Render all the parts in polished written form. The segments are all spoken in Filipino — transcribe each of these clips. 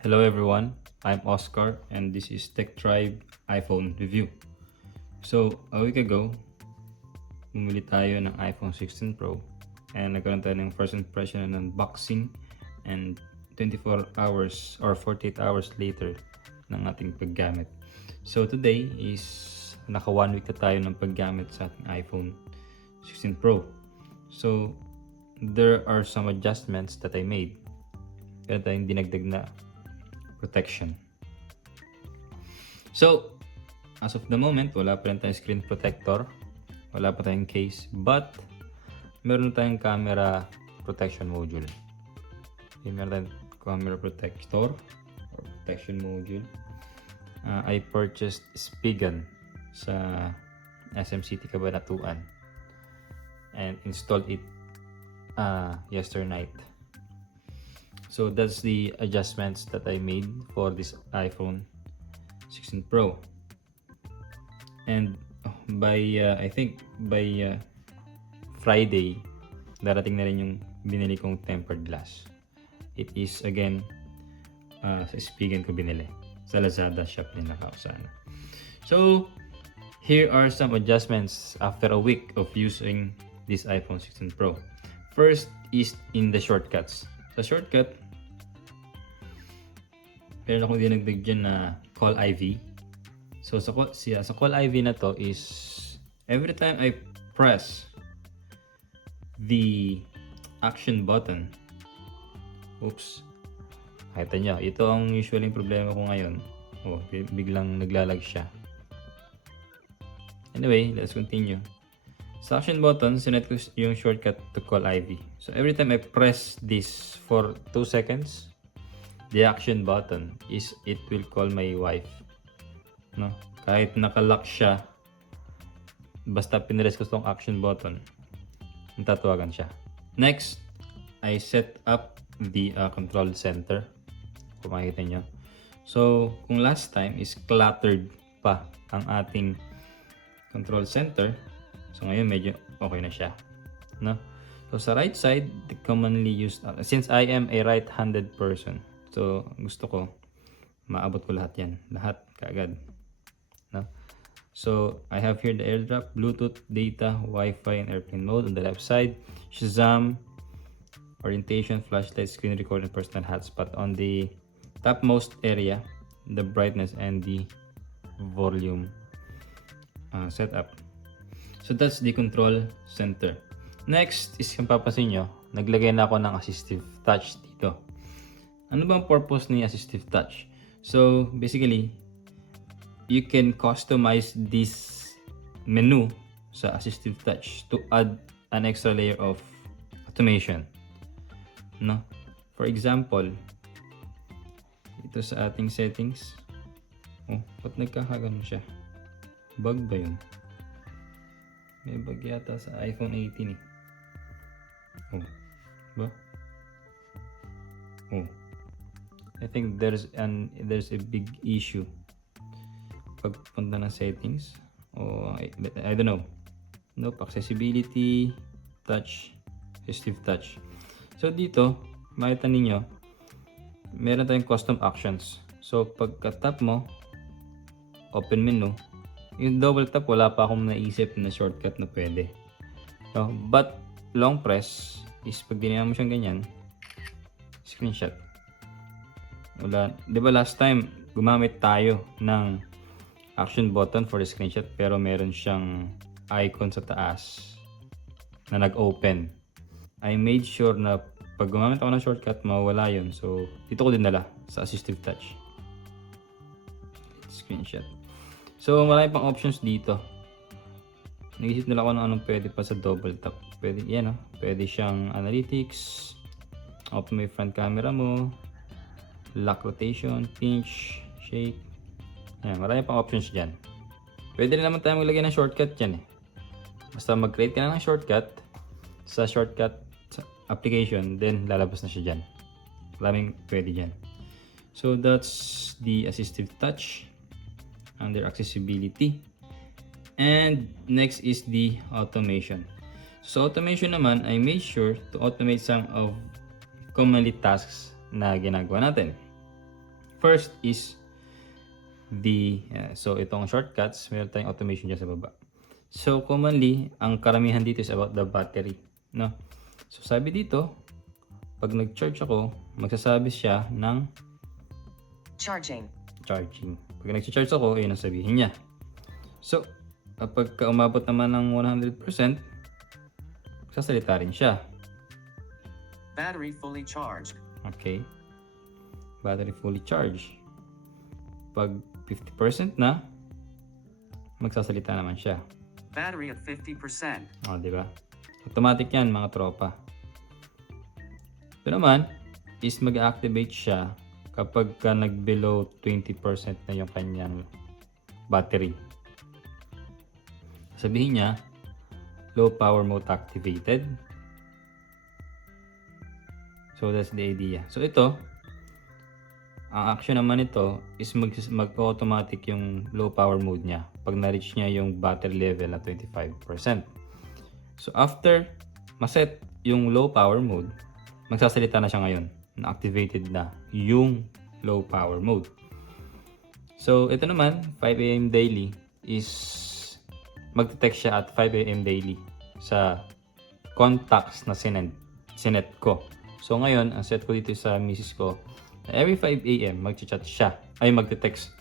Hello everyone, I'm Oscar and this is Tech Tribe iPhone review. So, a week ago, bumili tayo ng iPhone 16 Pro and nagkaroon tayo ng first impression and unboxing and 24 hours or 48 hours later ng ating paggamit. So today is naka 1 week na tayo ng paggamit sa ating iPhone 16 Pro. So, there are some adjustments that I made. Kaya tayong dinagdag na protection. So, as of the moment, wala pa rin tayong screen protector. Wala pa tayong case. But, meron tayong camera protection module. Okay, meron tayong camera protector or protection module. I purchased Spigen sa SM City Cabanatuan and installed it yesterday night. So that's the adjustments that I made for this iPhone 16 Pro. And by I think by Friday, darating na rin yung binili kong tempered glass. It is again sa Spigen ko binili. Sa Lazada shop din ako sana. So here are some adjustments after a week of using this iPhone 16 Pro. First is in the shortcuts. Sa shortcut, meron akong dinagdag dyan na Call IV. So sa Call IV na to is every time I press the action button, kita nyo, ito ang usually problema ko ngayon. Biglang naglalag siya. Anyway, let's continue. Sa action button, sinet ko yung shortcut to Call IV. So every time I press this for 2 seconds, the action button is it will call my wife. No? Kahit nakalock siya, basta pinress ko tong action button, tatawagan siya. Next, I set up the control center. Kung makikita nyo. So, kung last time is cluttered pa ang ating control center, so ngayon medyo okay na siya. No? So, sa right side, the commonly used, since I am a right-handed person, so gusto ko maabot ko lahat yan. Lahat kaagad. No? So, I have here the AirDrop, Bluetooth, data, Wi-Fi, and airplane mode on the left side. Shazam, orientation, flashlight, screen record, and personal hotspot. On the topmost area, the brightness and the volume setup. So that's the control center. Next is kung papansin nyo, naglagay na ako ng assistive touch dito. Ano bang purpose ni assistive touch? So basically, you can customize this menu sa assistive touch to add an extra layer of automation. No? For example, ito sa ating settings. Ba't nagkakaganon siya? Bug ba yun? May bug yata sa iPhone 18 eh. Ba? I think there's a big issue pagpunta ng settings. I don't know. Nope, accessibility, touch, assistive touch. So dito, makita ninyo, meron tayong custom actions. So pagka-tap mo, open menu, yung double tap, wala pa akong naisip na shortcut na pwede. So, but long press is pag dinaya mo siyang ganyan, screenshot. Wala, di ba last time gumamit tayo ng action button for the screenshot pero meron siyang icon sa taas na nag-open. I made sure na pag gumamit ako ng shortcut, mawala yun. So, dito ko dinala sa assistive touch. Screenshot. So, marami pang options dito. Nag-isip nila ako ng anong pwede pa sa double tap. Pwede, yan pwede siyang analytics, open yung front camera mo, lock rotation, pinch, shake. Yan, marami pang options dyan. Pwede rin naman tayo maglagay ng shortcut dyan eh. Basta mag-create ka na ng shortcut sa shortcut application, then lalabas na siya dyan. Maraming pwede dyan. So, that's the assistive touch under accessibility. And next is the automation. So automation naman, I made sure to automate some of commonly tasks na ginagawa natin. First is so itong shortcuts, meron tayong automation dyan sa baba. So commonly, ang karamihan dito is about the battery, no? So sabi dito, pag nag-charge ako, magsasabi siya ng charging. Pag nag-charge ako, ayun ang sabihin niya. So kapag umabot naman ng 100%, magsasalita rin siya. Battery fully charged. Okay. Battery fully charged. Pag 50% na, magsasalita naman siya. Battery at 50%. O, di ba? Automatic yan, mga tropa. Ito naman, is mag-activate siya kapag ka nag-below 20% na yung kanyang battery. Sabihin niya, low power mode activated. So, that's the idea. So, ito, ang action naman nito is mag-automatic yung low power mode niya pag na-reach niya yung battery level na 25%. So after maset yung low power mode, magsasalita na siya ngayon na activated na yung low power mode. So ito naman, 5 AM daily is magte-text siya at 5 AM daily sa contacts na sinet ko. So ngayon, ang set ko dito sa misis ko, every 5 AM mag-chat siya, ay magte-text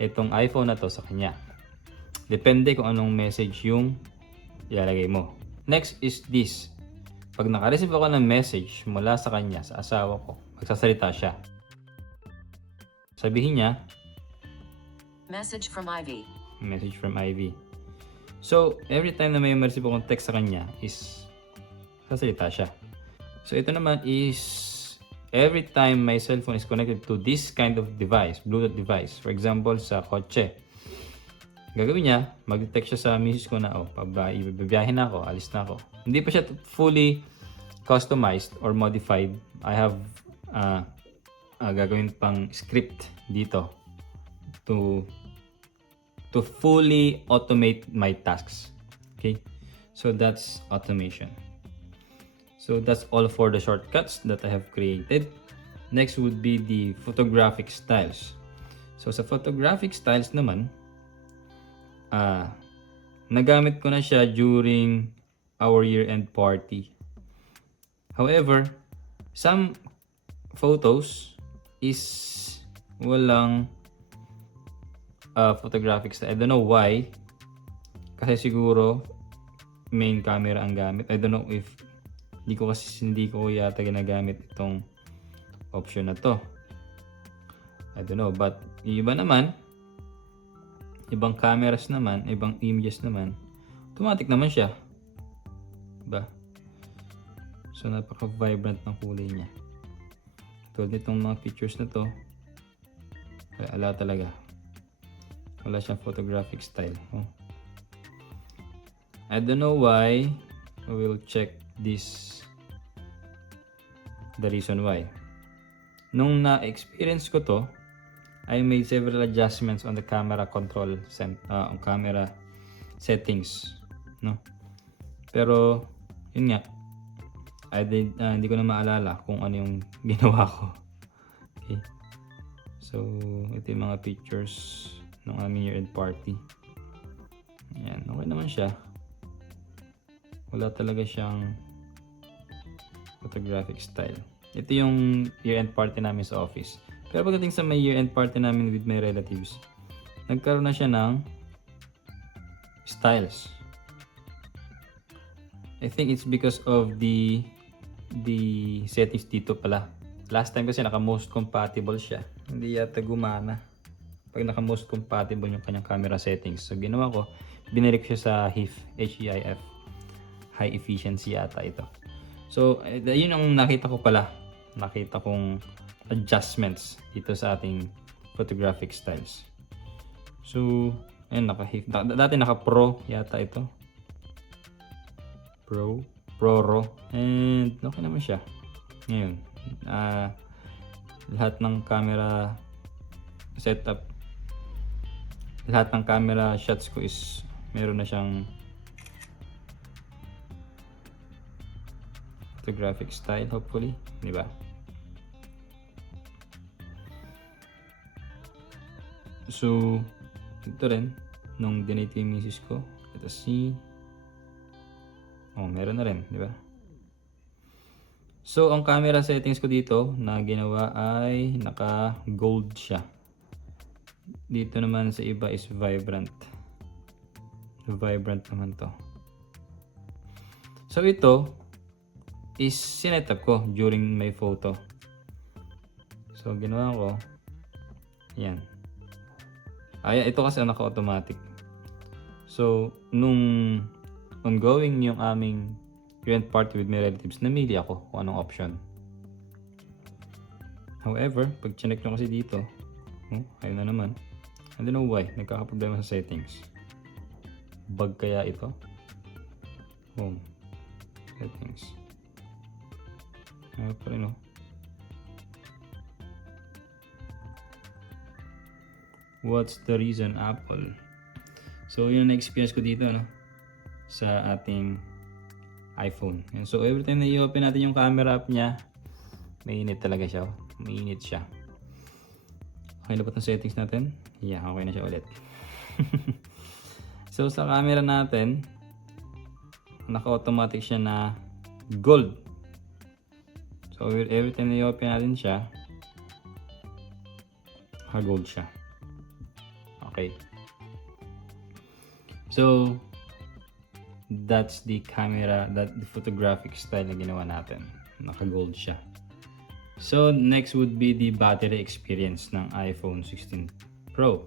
itong iPhone na to sa kanya. Depende kung anong message yung ilalagay mo. Next is this. Pag naka-receive ako ng message mula sa kanya, sa asawa ko, magsasalita siya. Sabihin niya, message from Ivy. Message from Ivy. So, every time na may ma-receive akong text sa kanya is sasalita siya. So, ito naman is every time my cellphone is connected to this kind of device, Bluetooth device, for example, sa kotse, gagawin niya, mag-text siya sa misis ko na, ibibiyahin na ako, alis na ako. Hindi pa siya fully customized or modified. I have gagawin pang script dito to fully automate my tasks. Okay? So that's automation. So that's all for the shortcuts that I have created. Next would be the photographic styles. So sa photographic styles naman, nagamit ko na siya during our year-end party. However, some photos is walang photographic style. I don't know why. Kasi siguro main camera ang gamit. I don't know if hindi ko yata ginagamit itong option na to. I don't know, but iba naman, ibang cameras naman, ibang images naman, automatic naman siya. Diba? So napaka-vibrant ng kulay niya. Tulad nitong mga pictures na to, ala talaga. Wala siyang photographic style. Oh. I don't know why. We will check the reason why. Nung na-experience ko to, I made several adjustments on the camera control camera settings, no? Pero yun nga, hindi ko na maalala kung ano yung ginawa ko. Okay. So ito yung mga pictures ng aming year-end party. Ayan, okay naman siya. Wala talaga siyang photographic style. Ito yung year-end party namin sa office. Pero pagdating sa may year-end party namin with my relatives, nagkaroon na siya ng styles. I think it's because of the settings dito pala. Last time kasi naka-most compatible siya. Hindi yata gumana pag naka-most compatible yung kanyang camera settings. So ginawa ko, binalik siya sa HEIF, H-E-I-F. High efficiency yata ito. So, yun ang nakita ko pala. Nakita kong adjustments dito sa ating photographic styles. So, ayun, dati naka-pro yata ito. Pro, Pro-Raw. And, okay naman siya. Ngayon, lahat ng camera setup, lahat ng camera shots ko is meron na siyang photographic style, hopefully, di ba? So, ito rin, nung dinate yung misis ko. Let us see. Oh, meron na rin, di ba? So, ang camera settings ko dito na ginawa ay naka-gold siya. Dito naman sa iba is vibrant. Vibrant naman to. So, ito is sinetup ko during my photo. So, ginawa ko. Yan. Ito kasi naka-automatic. So, nung ongoing yung aming event party with my relatives, namili ako kung anong option. However, pag chinek nyo kasi dito, ayun na naman. I don't know why, nagkakaproblema sa settings. Bug kaya ito? Home. Settings. Ayun pa rin, What's the reason, Apple? So, yun ang na-experience ko dito, sa ating iPhone. And so, every time na i-open natin yung camera app niya, mainit talaga siya. Mainit siya. Okay na ba itong settings natin? Yeah, okay na siya ulit. So, sa camera natin, naka-automatic siya na gold. So, every time na i-open natin siya, naka-gold siya. Okay. So, that's the camera, the photographic style na ginawa natin. Naka-gold siya. So, next would be the battery experience ng iPhone 16 Pro.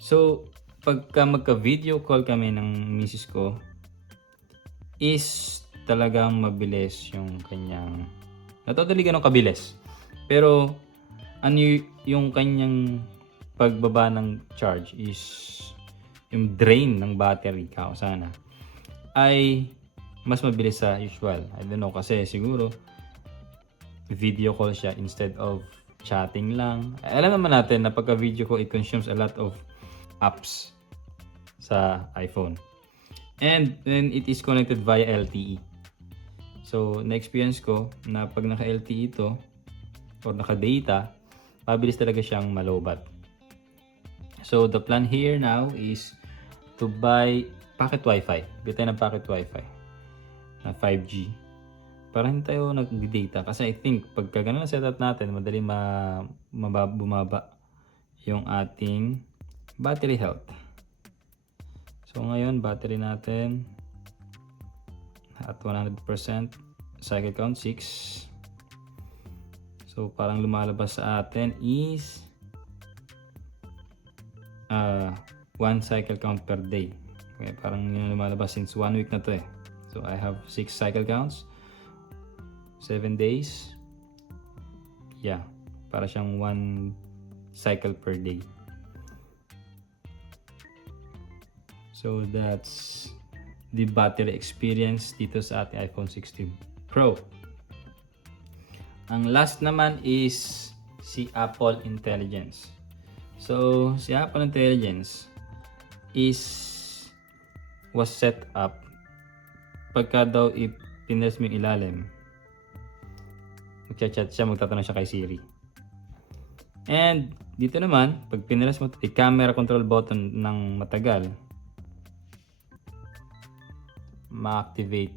So, pagka magka-video call kami ng misis ko, is talagang mabilis yung kanyang, not totally ganun kabilis, pero ano yung kanyang pagbaba ng charge is yung drain ng battery sana ay mas mabilis sa usual. I don't know kasi siguro video call siya instead of chatting lang. Alam naman natin na pagka video call it consumes a lot of apps sa iPhone. And then it is connected via LTE. So na-experience ko na pag naka-LTE ito or naka-data, mabilis talaga siyang malobat. So the plan here now is to buy packet Wi-Fi. Bili ng packet Wi-Fi na 5G. Para hindi tayo nag-data. Kasi I think pagka ganun na setup natin, madali bumaba yung ating battery health. So ngayon, battery natin at 100%. Cycle count 6. So parang lumalabas sa atin is 1 cycle count per day. Okay, parang yun lumalabas since 1 week na to eh. So I have 6 cycle counts, 7 days. Yeah, para siyang 1 cycle per day. So that's the battery experience dito sa ating iPhone 16 Pro. Ang last naman is si Apple Intelligence. So, si Apple Intelligence was set up pagka daw i-pinress mo yung ilalim, magchat-chat siya, magtatanong siya kay Siri. And dito naman, pag pinress mo yung camera control button ng matagal, ma-activate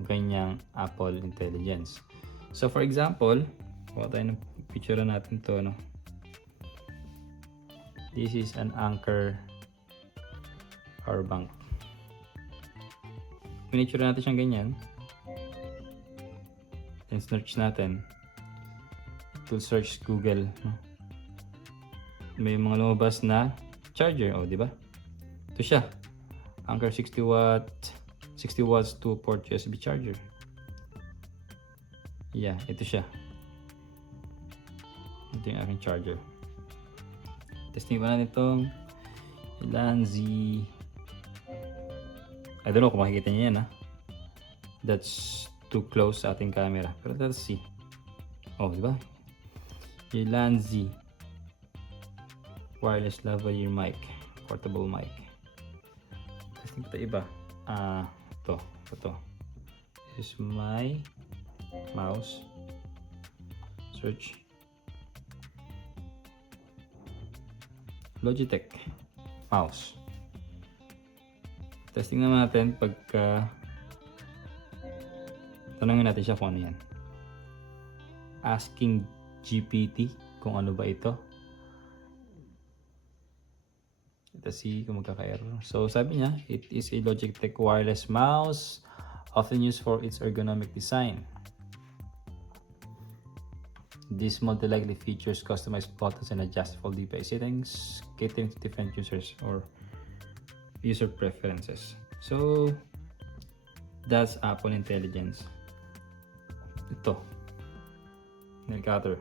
ang kanyang Apple Intelligence. So for example, kuha tayo ng picture natin to, This is an Anker power bank. Pinicture natin siyang ganyan. Then search natin. It will search Google. May mga lumabas na charger. Oh, di ba? Ito siya. Anker 60 watts 2-port USB charger. Yeah, ito siya. Ito yung aking charger. Testing pa natin itong Lanzi. I don't know kung makikita niyo yan, That's too close sa ating camera. Pero let's see. Oh, di ba? Lanzi wireless lavalier mic. Portable mic. Testing pa iba. Ito. This is my mouse. Search. Logitech mouse. Testing naman natin pagka tanongin natin siya kung ano yan. Asking GPT kung ano ba ito. Let's see kung magkaka-error. So sabi niya, it is a Logitech wireless mouse often used for its ergonomic design. This model likely features customized buttons and adjustable device settings, catering to different users or user preferences. So that's Apple Intelligence. Ito, nail cutter.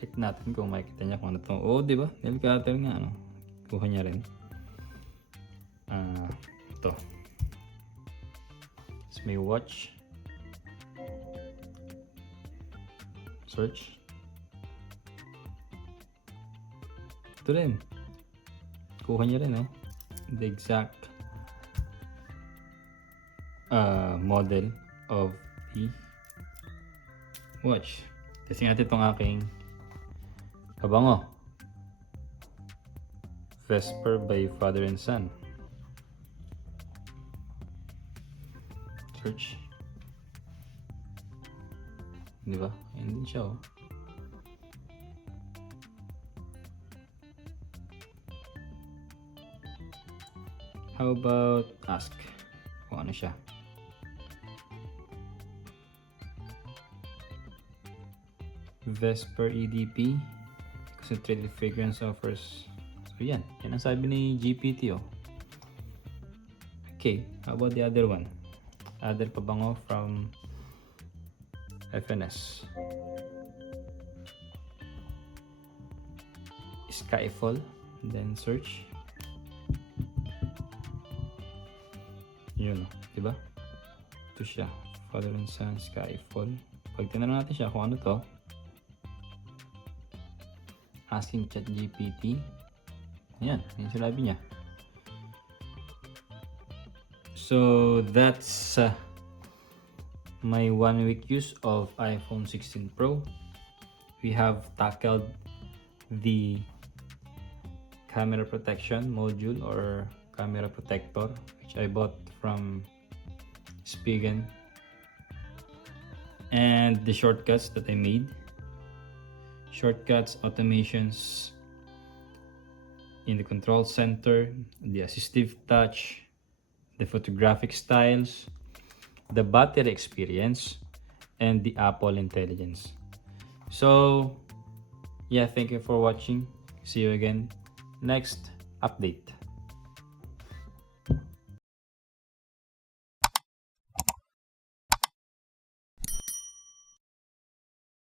Check natin kung makikita niya kung ano to. Oh, di ba? Nail cutter nga, ano? Kuha niya rin. Ito. It's may watch. Search. Ito rin. Kuha niya rin, oh. The exact model of the watch. Testing natin itong aking kabango. Vesper by Father and Son. Search. Di ba? Ayun din siya, oh. How about ask kung ano siya? Vesper EDP concentrated fragrance offers. So yan ang sabi ni GPT, oh. Okay, how about the other one? Other pabango from FNS. Skyfall, then search. Yun, diba? Ito siya, Father and Son, Skyfall. Pag tinanong natin siya kung ano to, asking ChatGPT. Ayan, yung sinabi niya. So that's my 1 week use of iPhone 16 Pro. We have tackled the camera protection module or camera protector, which I bought from Spigen, and the shortcuts that I made. Shortcuts, automations in the control center, the assistive touch, the photographic styles, the battery experience, and the Apple Intelligence. So yeah, thank you for watching. See you again next update.